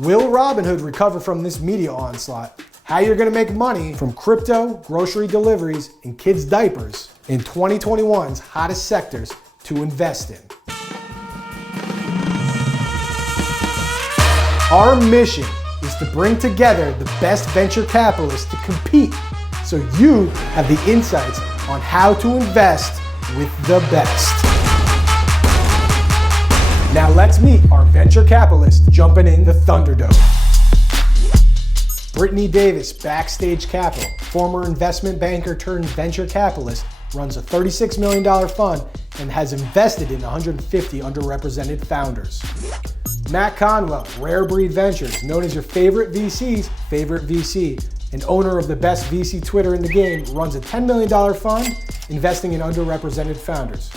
Will Robinhood recover from this media onslaught? How you're gonna make money from crypto, grocery deliveries, and kids' diapers in 2021's hottest sectors to invest in. Our mission is to bring together the best venture capitalists to compete so you have the insights on how to invest with the best. Now let's meet our venture capitalists jumping in the Thunderdome. Brittany Davis, Backstage Capital, former investment banker turned venture capitalist, runs a $36 million fund and has invested in 150 underrepresented founders. Matt Conwell, Rare Breed Ventures, known as your favorite VC's favorite VC, and owner of the best VC Twitter in the game, runs a $10 million fund investing in underrepresented founders.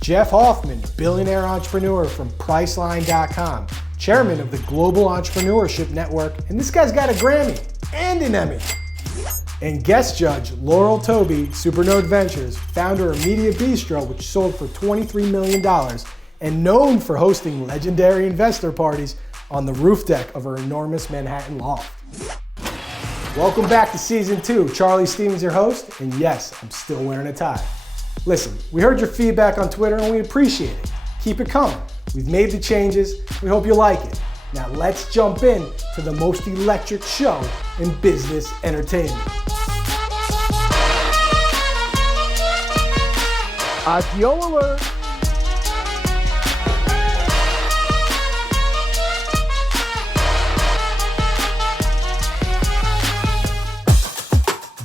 Jeff Hoffman, billionaire entrepreneur from Priceline.com, chairman of the Global Entrepreneurship Network, and this guy's got a Grammy and an Emmy. And guest judge Laurel, Supernode Ventures, founder of Media Bistro, which sold for $23 million, and known for hosting legendary investor parties on the roof deck of her enormous Manhattan loft. Welcome back to season 2. Charlie Stevens, your host, and yes, I'm still wearing a tie. Listen, we heard your feedback on Twitter and we appreciate it. Keep it coming. We've made the changes. We hope you like it. Now let's jump in to the most electric show in business entertainment. IPO alert!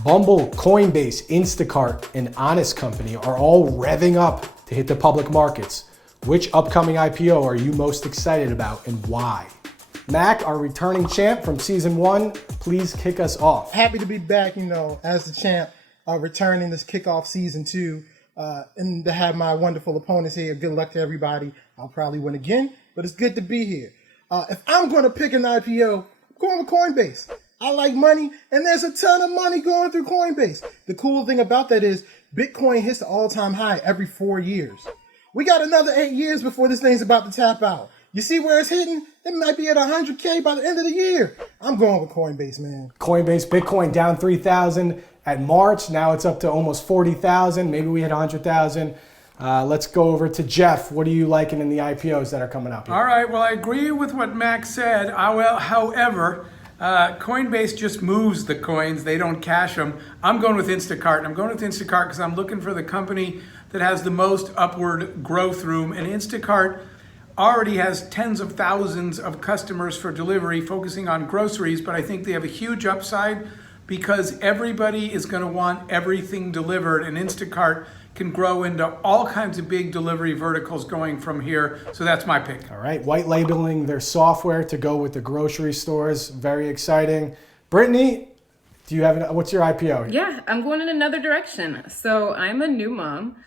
Bumble, Coinbase, Instacart, and Honest Co are all revving up to hit the public markets. Which upcoming IPO are you most excited about and why? Mac, our returning champ from season 1, please kick us off. Happy to be back, as the champ, returning this kickoff season 2, and to have my wonderful opponents here. Good luck to everybody. I'll probably win again, but it's good to be here. If I'm going to pick an IPO, I'm going with Coinbase. I like money, and there's a ton of money going through Coinbase. The cool thing about that is Bitcoin hits the all-time high every 4 years. We got another 8 years before this thing's about to tap out. You see where it's hitting? It might be at 100K by the end of the year. I'm going with Coinbase, man. Coinbase, Bitcoin down 3,000 at March. Now it's up to almost 40,000. Maybe we hit 100,000. Let's go over to Jeff. What are you liking in the IPOs that are coming up here? All right. Well, I agree with what Max said. However, Coinbase just moves the coins. They don't cash them. I'm going with Instacart. I'm going with Instacart because I'm looking for the company that has the most upward growth room. And Instacart already has tens of thousands of customers for delivery, focusing on groceries. But I think they have a huge upside because everybody is going to want everything delivered. And Instacart can grow into all kinds of big delivery verticals going from here. So that's my pick. All right, white labeling their software to go with the grocery stores. Very exciting. Brittany, what's your IPO? Yeah, I'm going in another direction. So I'm a new mom.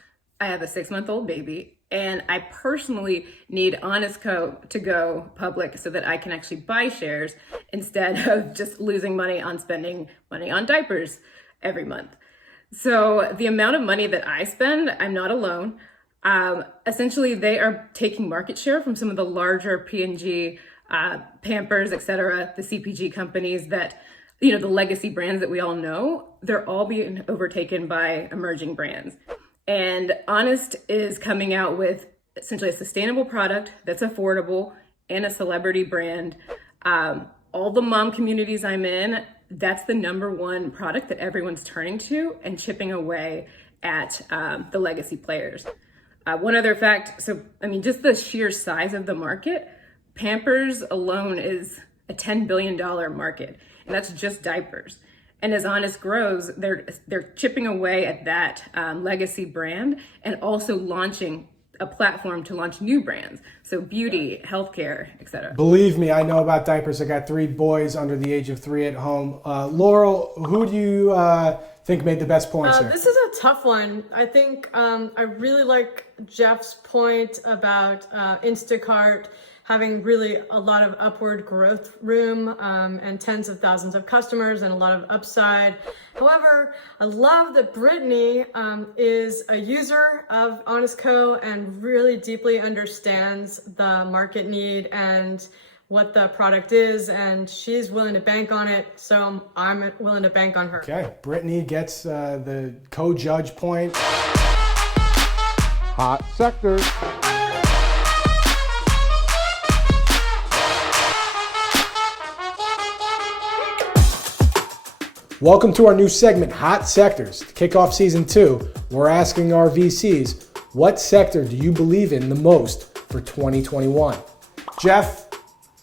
I have a 6-month-old baby, and I personally need Honest Co to go public so that I can actually buy shares instead of just losing money on spending money on diapers every month. So the amount of money that I spend, I'm not alone. Essentially, they are taking market share from some of the larger P&G, Pampers, etc., the CPG companies that, the legacy brands that we all know, they're all being overtaken by emerging brands. And Honest is coming out with essentially a sustainable product that's affordable and a celebrity brand. All the mom communities I'm in, that's the number one product that everyone's turning to and chipping away at the legacy players. One other fact, just the sheer size of the market, Pampers alone is a $10 billion market, and that's just diapers. And as Honest grows, they're chipping away at that legacy brand and also launching a platform to launch new brands. So beauty, healthcare, etc. Believe me, I know about diapers. I got 3 boys under the age of 3 at home. Laurel, who do you think made the best points here? This is a tough one. I think I really like Jeff's point about Instacart having really a lot of upward growth room and tens of thousands of customers and a lot of upside. However, I love that Brittany is a user of Honest Co and really deeply understands the market need and what the product is, and she's willing to bank on it, so I'm willing to bank on her. Okay, Brittany gets the co-judge point. Hot sector. Welcome to our new segment, Hot Sectors. To kick off season 2, we're asking our VCs, what sector do you believe in the most for 2021? Jeff,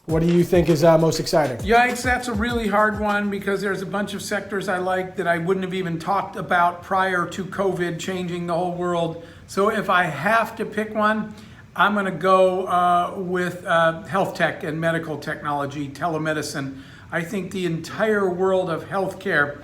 what do you think is most exciting? Yikes, that's a really hard one because there's a bunch of sectors I like that I wouldn't have even talked about prior to COVID changing the whole world. So if I have to pick one, I'm going to go with health tech and medical technology, telemedicine. I think the entire world of healthcare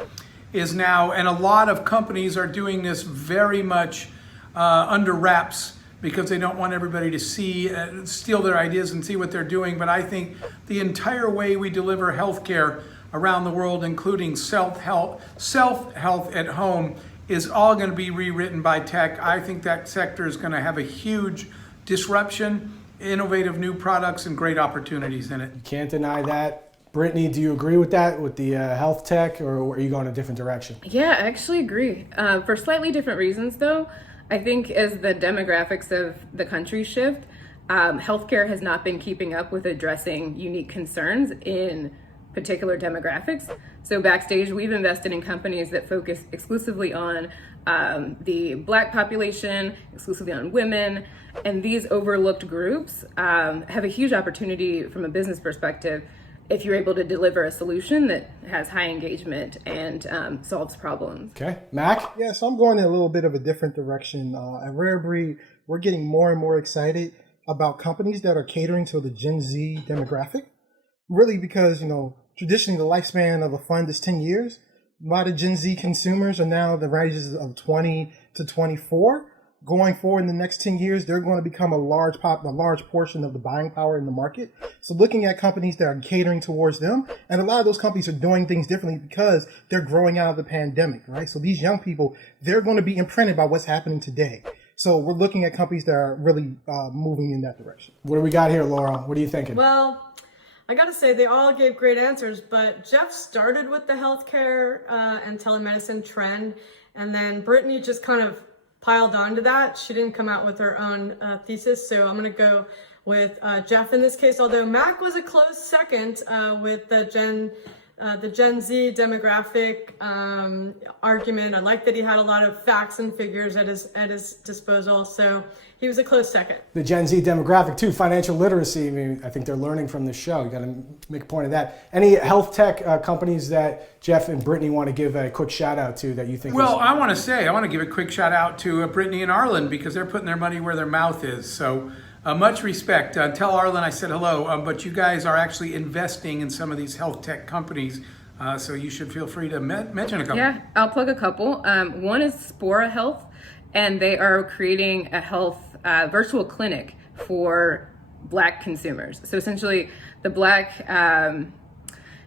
is now, and a lot of companies are doing this very much under wraps because they don't want everybody to see, steal their ideas and see what they're doing. But I think the entire way we deliver healthcare around the world, including self-health at home, is all going to be rewritten by tech. I think that sector is going to have a huge disruption, innovative new products, and great opportunities in it. You can't deny that. Brittany, do you agree with that, with the health tech, or are you going a different direction? Yeah, I actually agree. For slightly different reasons, though. I think as the demographics of the country shift, healthcare has not been keeping up with addressing unique concerns in particular demographics. So backstage, we've invested in companies that focus exclusively on the Black population, exclusively on women, and these overlooked groups have a huge opportunity from a business perspective if you're able to deliver a solution that has high engagement and solves problems. Okay, Mac? Yeah, so I'm going in a little bit of a different direction. At Rare Breed, we're getting more and more excited about companies that are catering to the Gen Z demographic. Really because, traditionally the lifespan of a fund is 10 years. A lot of Gen Z consumers are now the ranges of 20 to 24. Going forward in the next 10 years, they're going to become a large portion of the buying power in the market. So looking at companies that are catering towards them, and a lot of those companies are doing things differently because they're growing out of the pandemic, right? So these young people, they're going to be imprinted by what's happening today. So we're looking at companies that are really moving in that direction. What do we got here, Laurel? What are you thinking? Well, I gotta say they all gave great answers, but Jeff started with the healthcare and telemedicine trend, and then Brittany just kind of piled onto that. She didn't come out with her own thesis, so I'm gonna go with Jeff in this case, although Mac was a close second with the Gen Z demographic argument. I like that he had a lot of facts and figures at his disposal, so he was a close second. The Gen Z demographic too, financial literacy. I mean, I think they're learning from this show. You got to make a point of that. Any health tech companies that Jeff and Brittany want to give a quick shout out to that you think? Well, I want to give a quick shout out to Brittany and Arlen because they're putting their money where their mouth is. So much respect. Tell Arlen I said hello, but you guys are actually investing in some of these health tech companies. So you should feel free to mention a couple. Yeah, I'll plug a couple. One is Spora Health, and they are creating a health virtual clinic for Black consumers. So essentially, the Black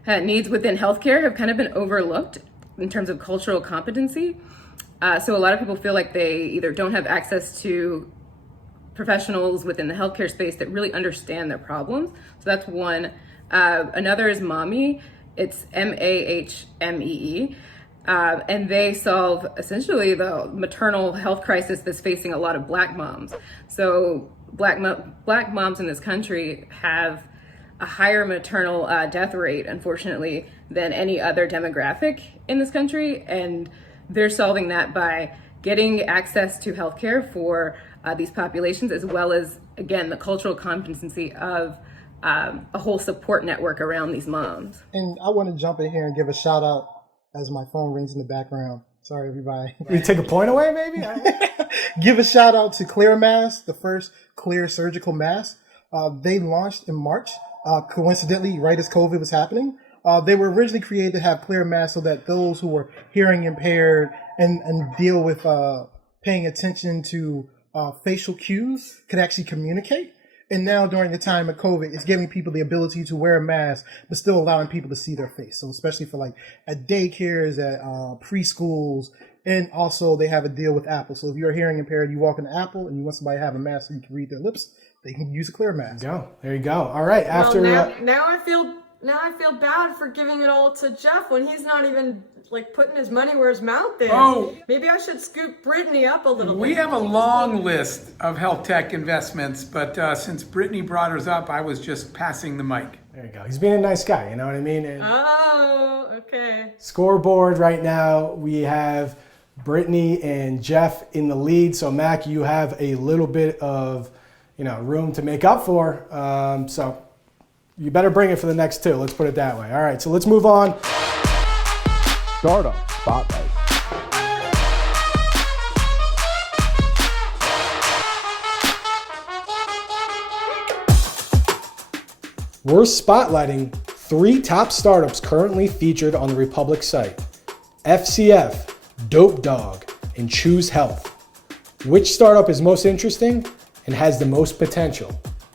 needs within healthcare have kind of been overlooked in terms of cultural competency. So a lot of people feel like they either don't have access to professionals within the healthcare space that really understand their problems. So that's one. Another is Mommy. It's MAHMEE. And they solve essentially the maternal health crisis that's facing a lot of Black moms. So Black moms in this country have a higher maternal death rate, unfortunately, than any other demographic in this country. And they're solving that by getting access to healthcare for these populations, as well as, again, the cultural competency of a whole support network around these moms. And I want to jump in here and give a shout out as my phone rings in the background. Sorry, everybody. You take a point away, maybe? Give a shout out to Clear Mask, the first clear surgical mask. They launched in March, coincidentally, right as COVID was happening. They were originally created to have clear masks so that those who were hearing impaired and deal with paying attention to facial cues could actually communicate. And now during the time of COVID, it's giving people the ability to wear a mask, but still allowing people to see their face. So especially for like at daycares, at preschools, and also they have a deal with Apple. So if you're hearing impaired, you walk into Apple and you want somebody to have a mask so you can read their lips, they can use a clear mask. There you go. All right. After now I feel bad for giving it all to Jeff when he's not even like putting his money where his mouth is. Oh. Maybe I should scoop Brittany up a little bit. We have a long list of health tech investments, but since Brittany brought hers up, I was just passing the mic. There you go. He's being a nice guy, you know what I mean? And Oh, okay. scoreboard right now, we have Brittany and Jeff in the lead. So Mac, you have a little bit of, room to make up for. So you better bring it for the next two. Let's put it that way. All right, so let's move on. Startup Spotlight. We're spotlighting 3 top startups currently featured on the Republic site: FCF, Dope Dog, and Choose Health. Which startup is most interesting and has the most potential?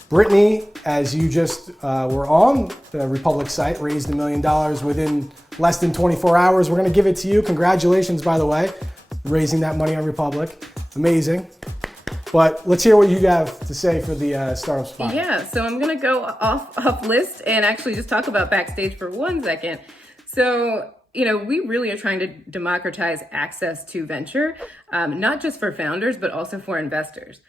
Brittany, as you just were on the Republic site, raised $1 million within less than 24 hours. We're going to give it to you. Congratulations, by the way, raising that money on Republic. Amazing. But let's hear what you have to say for the startup spot. Yeah, so I'm going to go off list and actually just talk about Backstage for 1 second. So, we really are trying to democratize access to venture, not just for founders, but also for investors.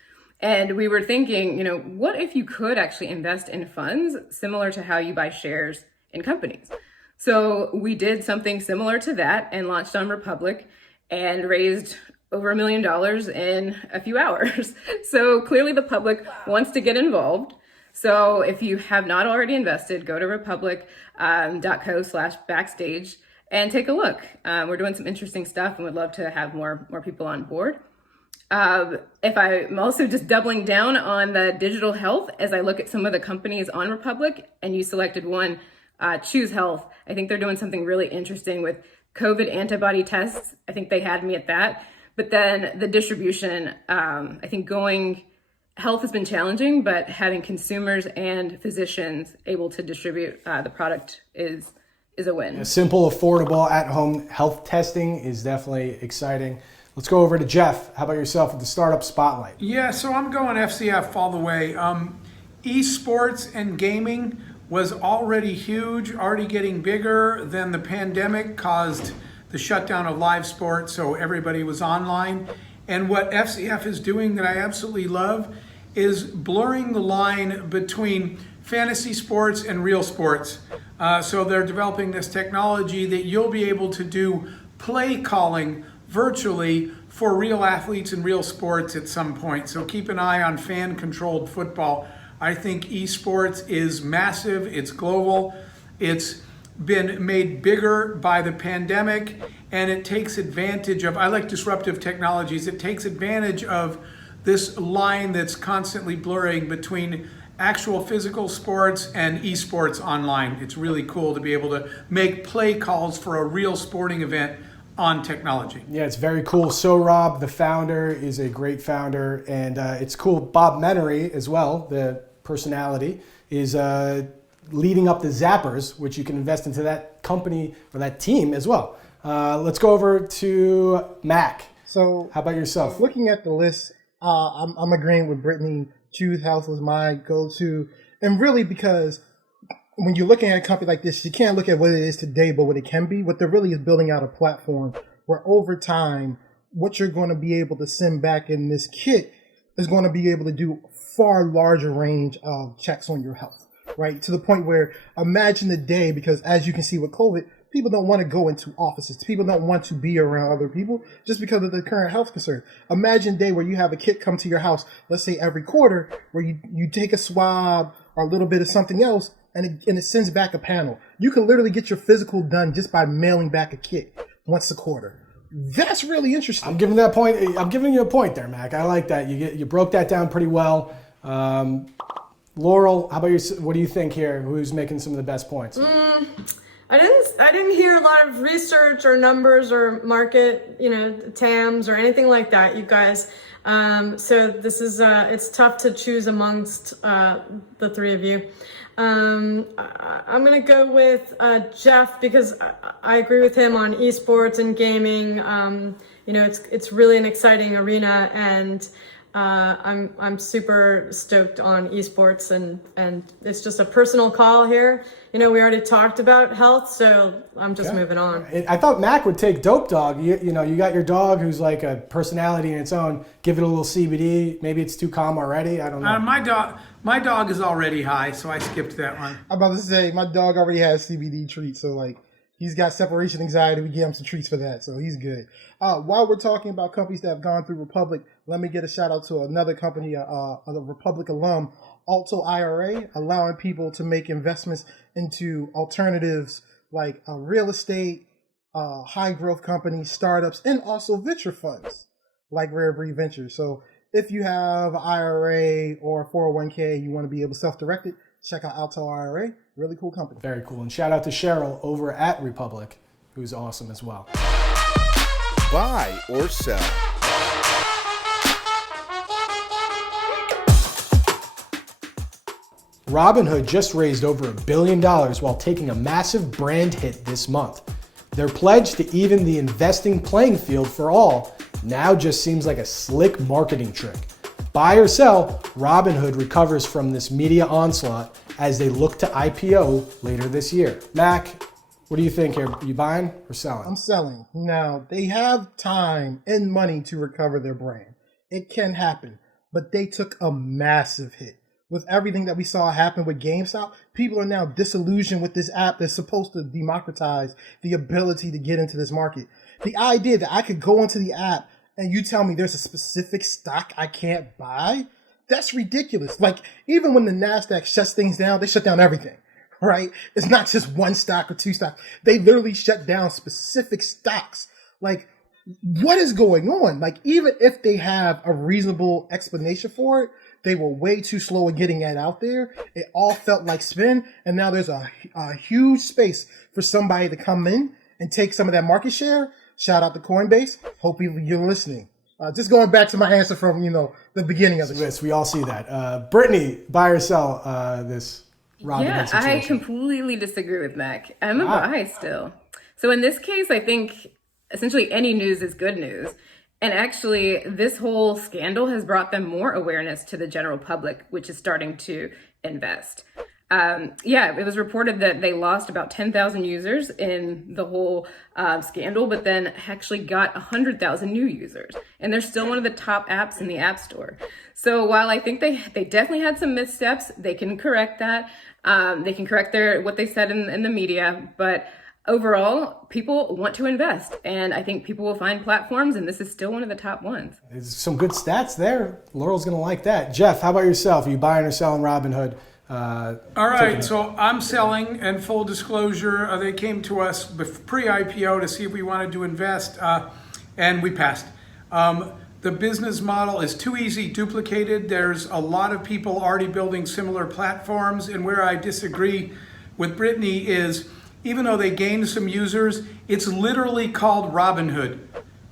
And we were thinking, what if you could actually invest in funds similar to how you buy shares in companies? So we did something similar to that and launched on Republic and raised over $1 million in a few hours. So clearly the public wants to get involved. So if you have not already invested, go to republic.co/backstage and take a look. We're doing some interesting stuff and would love to have more people on board. If I'm also just doubling down on the digital health, as I look at some of the companies on Republic, and you selected one, Choose Health. I think they're doing something really interesting with COVID antibody tests. I think they had me at that. But then the distribution, I think health has been challenging, but having consumers and physicians able to distribute the product is a win. Simple, affordable, at-home health testing is definitely exciting. Let's go over to Jeff. How about yourself with the startup spotlight? Yeah, so I'm going FCF all the way. Esports and gaming was already huge, already getting bigger. Then the pandemic caused the shutdown of live sports, so everybody was online. And what FCF is doing that I absolutely love is blurring the line between fantasy sports and real sports. So they're developing this technology that you'll be able to do play calling virtually for real athletes and real sports at some point. So keep an eye on fan-controlled football. I think esports is massive, it's global, it's been made bigger by the pandemic, and it takes advantage of, I like disruptive technologies, it takes advantage of this line that's constantly blurring between actual physical sports and esports online. It's really cool to be able to make play calls for a real sporting event on technology. Yeah, it's very cool. So Rob, the founder, is a great founder, and it's cool. Bob Menery as well, the personality, is leading up the Zappers, which you can invest into that company or that team as well. Let's go over to Mac. So how about yourself? Looking at the list, I'm agreeing with Brittany. Choose Health was my go-to, and really because when you're looking at a company like this, you can't look at what it is today, but what it can be. What they're really is building out a platform where over time, what you're going to be able to send back in this kit is going to be able to do far larger range of checks on your health, right? To the point where imagine the day, because as you can see with COVID, people don't want to go into offices. People don't want to be around other people just because of the current health concern. Imagine a day where you have a kit come to your house, let's say every quarter, where you take a swab or a little bit of something else, and it sends back a panel. You can literally get your physical done just by mailing back a kit once a quarter. That's really interesting. I'm giving you a point there, Mac. I like that. You broke that down pretty well. Laurel, how about you? What do you think here? Who's making some of the best points? I didn't hear a lot of research or numbers or market, TAMs or anything like that, you guys. So this is it's tough to choose amongst the three of you. I'm gonna go with Jeff because I agree with him on esports and gaming. It's really an exciting arena, and I'm super stoked on esports, and it's just a personal call here. We already talked about health, so I'm just moving on. I thought Mac would take Dope Dog. You got your dog who's like a personality in its own. Give it a little CBD. Maybe it's too calm already. I don't know. My dog is already high, so I skipped that one. I'm about to say my dog already has CBD treats, so like he's got separation anxiety. We give him some treats for that, so he's good. While we're talking about companies that have gone through Republic, let me get a shout out to another company, a Republic alum, Alto IRA, allowing people to make investments into alternatives like real estate, high growth companies, startups, and also venture funds like Rare Breed Ventures. So if you have an IRA or a 401k, you want to be able to self-direct it, check out Alto IRA. Really cool company. Very cool. And shout out to Cheryl over at Republic, who's awesome as well. Buy or sell. Robinhood just raised over $1 billion while taking a massive brand hit this month. Their pledge to even the investing playing field for all now just seems like a slick marketing trick. Buy or sell, Robinhood recovers from this media onslaught as they look to IPO later this year. Mac, what do you think here? Are you buying or selling? I'm selling. Now, they have time and money to recover their brand. It can happen, but they took a massive hit. With everything that we saw happen with GameStop, people are now disillusioned with this app that's supposed to democratize the ability to get into this market. The idea that I could go into the app and you tell me there's a specific stock I can't buy, that's ridiculous. Like, even when the NASDAQ shuts things down, they shut down everything, right? It's not just one stock or two stocks. They literally shut down specific stocks. Like, what is going on? Like, even if they have a reasonable explanation for it, they were way too slow in getting that out there. It all felt like spin, and now there's a huge space for somebody to come in and take some of that market share. Shout out to Coinbase. Hope you're listening. Just going back to my answer from the beginning of the show. Yes, we all see that. Brittany, buy or sell this Robinhood situation? I completely disagree with Mac. I'm a buy still. So in this case, I think essentially any news is good news. And actually, this whole scandal has brought them more awareness to the general public, which is starting to invest. It was reported that they lost about 10,000 users in the whole scandal, but then actually got 100,000 new users. And they're still one of the top apps in the App Store. So while I think they definitely had some missteps, they can correct that. They can correct what they said in the media, but overall, people want to invest, and I think people will find platforms, and this is still one of the top ones. There's some good stats there. Laurel's going to like that. Jeff, how about yourself? Are you buying or selling Robinhood? All right, so I'm selling, and full disclosure, they came to us pre-IPO to see if we wanted to invest, and we passed. The business model is too easy duplicated. There's a lot of people already building similar platforms, and where I disagree with Brittany is, even though they gained some users, it's literally called Robinhood,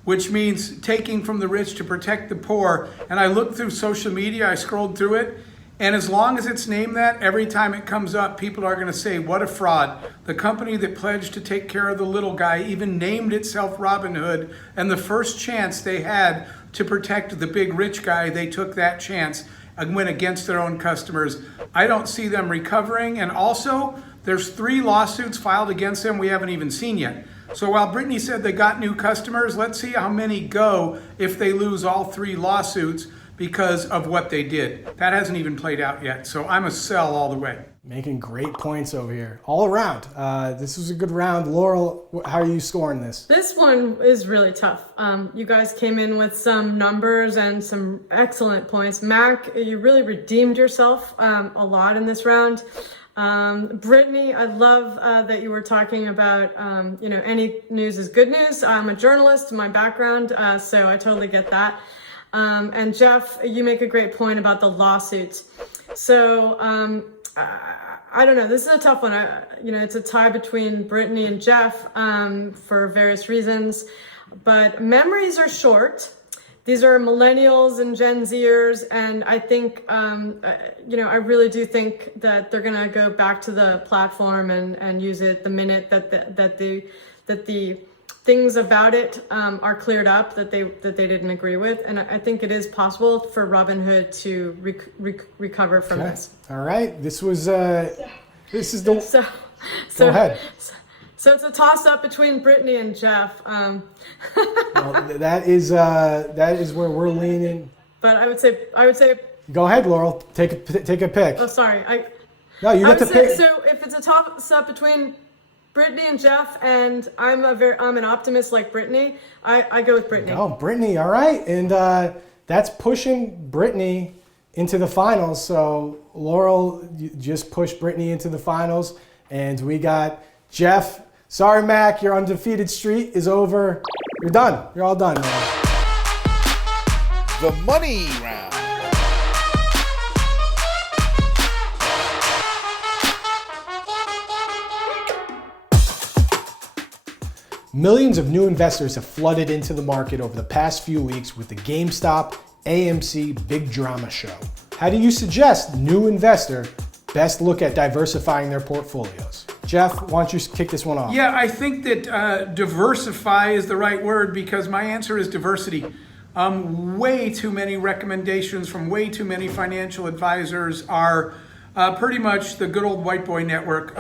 which means taking from the rich to protect the poor. And I looked through social media, I scrolled through it, and as long as it's named that, every time it comes up, people are gonna say, what a fraud. The company that pledged to take care of the little guy even named itself Robinhood, and the first chance they had to protect the big rich guy, they took that chance and went against their own customers. I don't see them recovering, and also, there's 3 lawsuits filed against them we haven't even seen yet. So while Brittany said they got new customers, let's see how many go if they lose all 3 lawsuits because of what they did. That hasn't even played out yet. So I'm a sell all the way. Making great points over here. All around. This was a good round. Laurel, how are you scoring this? This one is really tough. You guys came in with some numbers and some excellent points. Mac, you really redeemed yourself a lot in this round. Brittany, I love that you were talking about, any news is good news. I'm a journalist in my background, so I totally get that. And Jeff, you make a great point about the lawsuits. So I don't know. This is a tough one. It's a tie between Brittany and Jeff for various reasons, but memories are short. These are millennials and Gen Zers, and I think, I really do think that they're gonna go back to the platform and use it the minute that the things about it are cleared up that they didn't agree with, and I think it is possible for Robinhood to recover from this. All right, this is the. So Go ahead. So it's a toss up between Brittany and Jeff. Well, that is where we're leaning. But I would say. Go ahead, Laurel. Take a pick. Oh, sorry. No, you get to pick. So if it's a toss up between Brittany and Jeff, and I'm an optimist like Brittany, I go with Brittany. Oh, Brittany, all right. And that's pushing Brittany into the finals. So Laurel just pushed Brittany into the finals. And we got Jeff. Sorry, Mac, your undefeated streak is over. You're done. You're all done, man. The money round. Millions of new investors have flooded into the market over the past few weeks with the GameStop AMC Big Drama Show. How do you suggest new investor best look at diversifying their portfolios? Jeff, why don't you kick this one off? Yeah, I think that diversify is the right word, because my answer is diversity. Way too many recommendations from way too many financial advisors are pretty much the good old white boy network.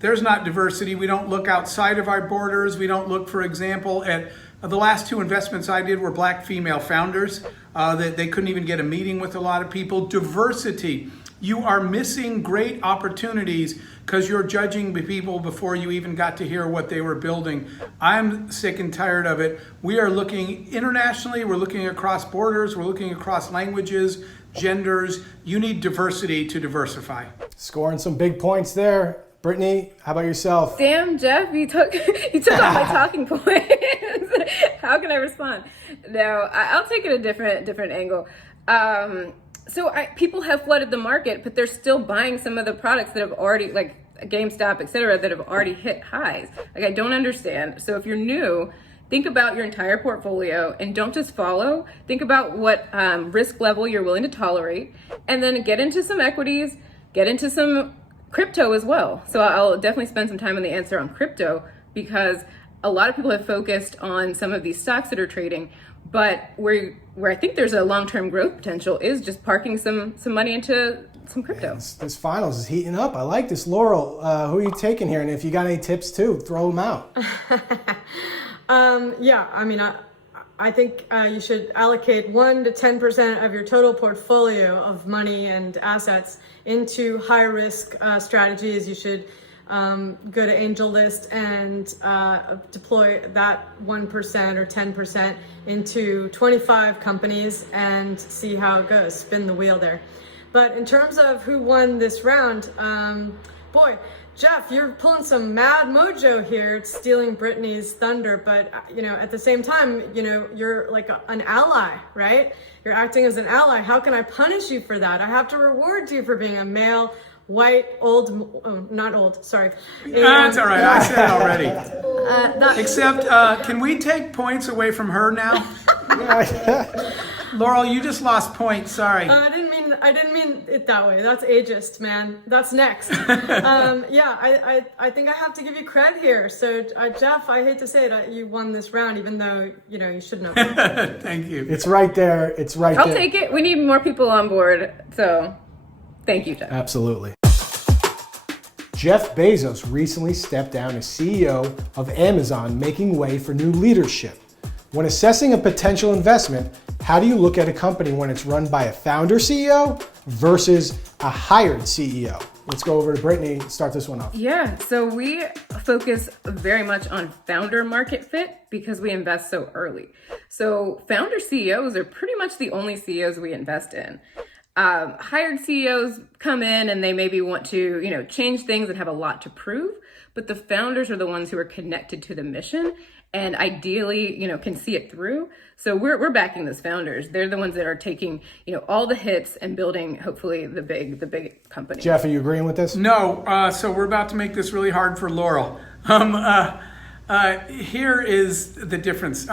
There's not diversity. We don't look outside of our borders. We don't look, for example, at the last two investments I did were black female founders. That they couldn't even get a meeting with a lot of people. Diversity. You are missing great opportunities because you're judging the people before you even got to hear what they were building. I'm sick and tired of it. We are looking internationally. We're looking across borders. We're looking across languages, genders. You need diversity to diversify. Scoring some big points there. Brittany, how about yourself? Damn, Jeff, you took all my talking points. How can I respond? No, I'll take it a different angle. People have flooded the market, but they're still buying some of the products that have already, like GameStop, et cetera, that have already hit highs. Like, I don't understand. So if you're new, think about your entire portfolio and don't just follow. Think about what risk level you're willing to tolerate, and then get into some equities, get into some crypto as well. So I'll definitely spend some time on the answer on crypto, because a lot of people have focused on some of these stocks that are trading, but where I think there's a long-term growth potential is just parking some money into some crypto. Man, this finals is heating up. I like this. Laurel, who are you taking here? And if you got any tips too, throw them out. I think you should allocate 1 to 10% of your total portfolio of money and assets into high risk strategies. You should go to AngelList and deploy that 1% or 10% into 25 companies and see how it goes. Spin the wheel there. But in terms of who won this round, boy, Jeff, you're pulling some mad mojo here. It's stealing Brittany's thunder, but at the same time, you're like an ally, right? You're acting as an ally. How can I punish you for that? I have to reward you for being a male, white, not old, sorry. That's all right, I said it already. Except, can we take points away from her now? Laurel, you just lost points, sorry. I didn't mean it that way. That's ageist, man. That's next. I think I have to give you credit here. So, Jeff, I hate to say that you won this round, even though, you shouldn't have. Thank you. It's right there. I'll take it. We need more people on board. So, thank you, Jeff. Absolutely. Jeff Bezos recently stepped down as CEO of Amazon, making way for new leadership. When assessing a potential investment, how do you look at a company when it's run by a founder CEO versus a hired CEO? Let's go over to Brittany and start this one off. Yeah, so we focus very much on founder market fit because we invest so early. So founder CEOs are pretty much the only CEOs we invest in. Hired CEOs come in and they maybe want to, change things and have a lot to prove, but the founders are the ones who are connected to the mission and ideally, can see it through. So we're backing those founders. They're the ones that are taking, all the hits and building, hopefully, the big company. Jeff, are you agreeing with this? No. So we're about to make this really hard for Laurel. Here is the difference.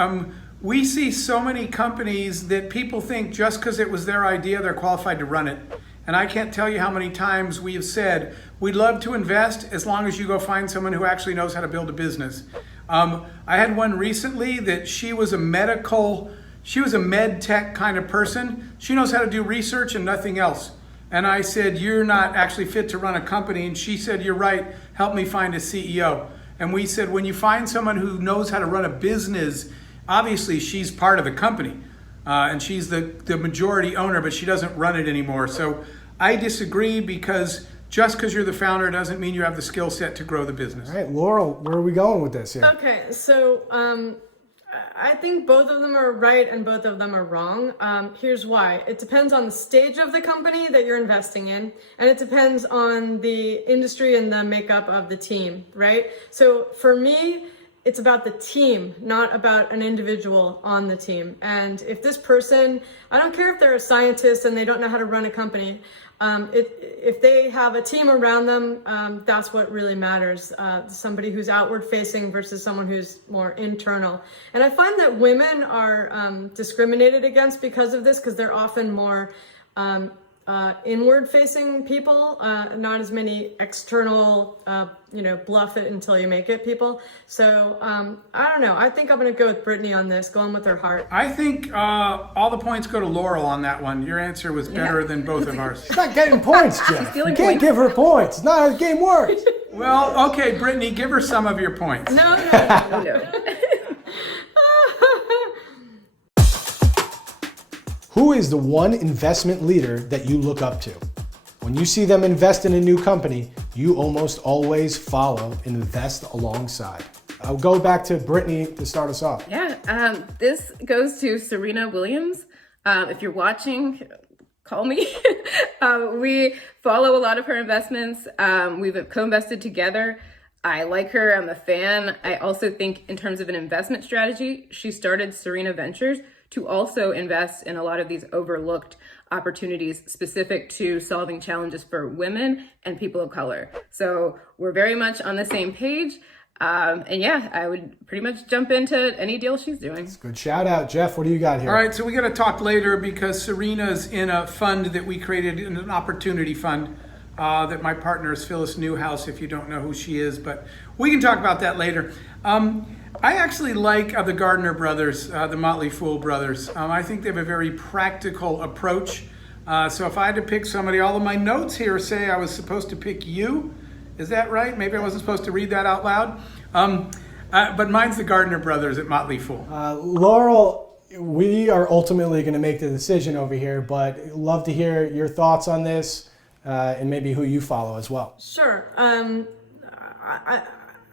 We see so many companies that people think just because it was their idea, they're qualified to run it. And I can't tell you how many times we have said, we'd love to invest as long as you go find someone who actually knows how to build a business. I had one recently that she was a med tech kind of person. She knows how to do research and nothing else. And I said, you're not actually fit to run a company. And she said, you're right, help me find a CEO. And we said, when you find someone who knows how to run a business, obviously she's part of the company. And she's the majority owner, but she doesn't run it anymore. So I disagree, because just because you're the founder doesn't mean you have the skill set to grow the business. All right, Laurel, where are we going with this here? Okay, so I think both of them are right and both of them are wrong. Here's why. It depends on the stage of the company that you're investing in, and it depends on the industry and the makeup of the team, right? So for me, it's about the team, not about an individual on the team. And if this person, I don't care if they're a scientist and they don't know how to run a company, if they have a team around them, that's what really matters. Somebody who's outward facing versus someone who's more internal. And I find that women are discriminated against because of this, because they're often more inward facing people, not as many external, bluff it until you make it people. So I don't know. I think I'm going to go with Brittany on this, going with her heart. I think all the points go to Laurel on that one. Your answer was better than both of ours. She's not getting points, Jeff. You can't points. give her points. It's not how the game works. Well, okay, Brittany, give her some of your points. No. Who is the one investment leader that you look up to? When you see them invest in a new company, you almost always follow and invest alongside. I'll go back to Brittany to start us off. Yeah, this goes to Serena Williams. If you're watching, call me. We follow a lot of her investments. We've co-invested together. I like her. I'm a fan. I also think in terms of an investment strategy, she started Conwell Ventures to also invest in a lot of these overlooked opportunities specific to solving challenges for women and people of color. So we're very much on the same page. And yeah, I would pretty much jump into any deal she's doing. Good shout out. Jeff, what do you got here? All right, so we got to talk later, because Serena's in a fund that we created, in an opportunity fund that my partner is Phyllis Newhouse, if you don't know who she is, but we can talk about that later. I actually like the Gardner brothers, the Motley Fool brothers. I think they have a very practical approach. So if I had to pick somebody, all of my notes here say I was supposed to pick you. Is that right? Maybe I wasn't supposed to read that out loud. But mine's the Gardner brothers at Motley Fool. Laurel, we are ultimately going to make the decision over here, but love to hear your thoughts on this and maybe who you follow as well. Sure.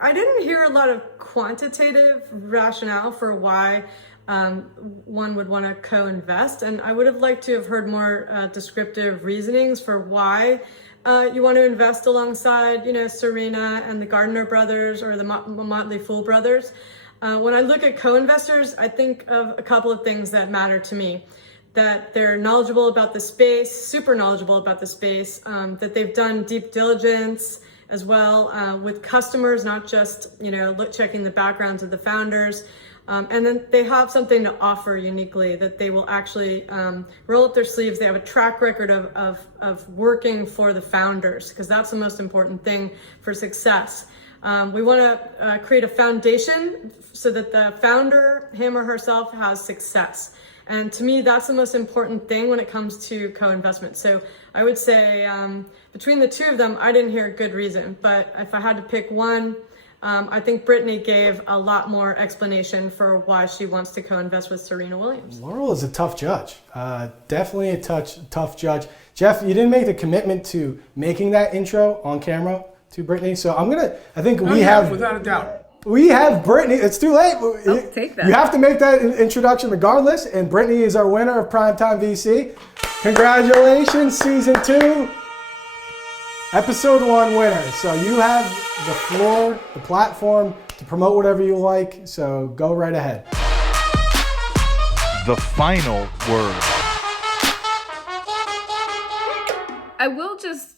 I didn't hear a lot of quantitative rationale for why one would want to co-invest, and I would have liked to have heard more descriptive reasonings for why you want to invest alongside, Serena and the Gardner brothers or the Motley Fool brothers. When I look at co-investors, I think of a couple of things that matter to me. That they're knowledgeable about the space, super knowledgeable about the space, that they've done deep diligence as well with customers, not just, checking the backgrounds of the founders. And then they have something to offer uniquely, that they will actually roll up their sleeves. They have a track record of working for the founders, because that's the most important thing for success. We want to create a foundation so that the founder, him or herself, has success. And to me, that's the most important thing when it comes to co-investment. So I would say between the two of them, I didn't hear a good reason. But if I had to pick one, I think Brittany gave a lot more explanation for why she wants to co-invest with Serena Williams. Laurel is a tough judge. Definitely a tough judge. Jeff, you didn't make the commitment to making that intro on camera to Brittany. So I think we have, without a doubt. We have Brittany. It's too late. I'll take that. You have to make that introduction regardless. And Brittany is our winner of PrimeTime VC. Congratulations, season 2, episode 1 winner. So you have the floor, the platform to promote whatever you like. So go right ahead. The final word. I will just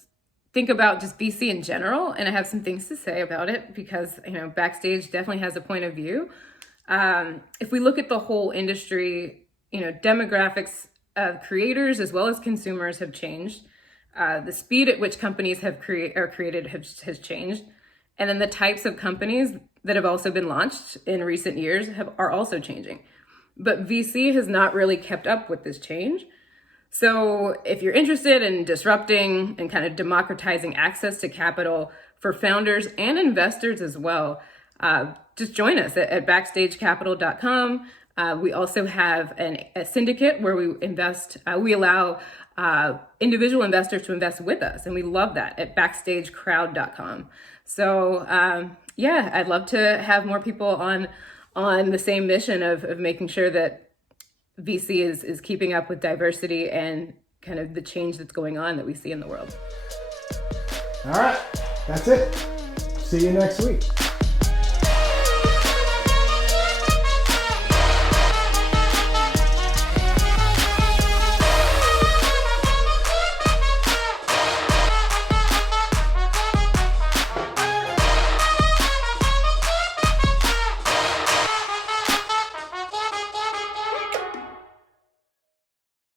think about just VC in general, and I have some things to say about it because, Backstage definitely has a point of view. If we look at the whole industry, demographics of creators as well as consumers have changed. The speed at which companies are created has changed. And then the types of companies that have also been launched in recent years are also changing. But VC has not really kept up with this change. So if you're interested in disrupting and kind of democratizing access to capital for founders and investors as well, just join us at backstagecapital.com. We also have a syndicate where we invest, we allow individual investors to invest with us. And we love that at backstagecrowd.com. So I'd love to have more people on the same mission of making sure that VC is keeping up with diversity and kind of the change that's going on that we see in the world. All right, that's it. See you next week.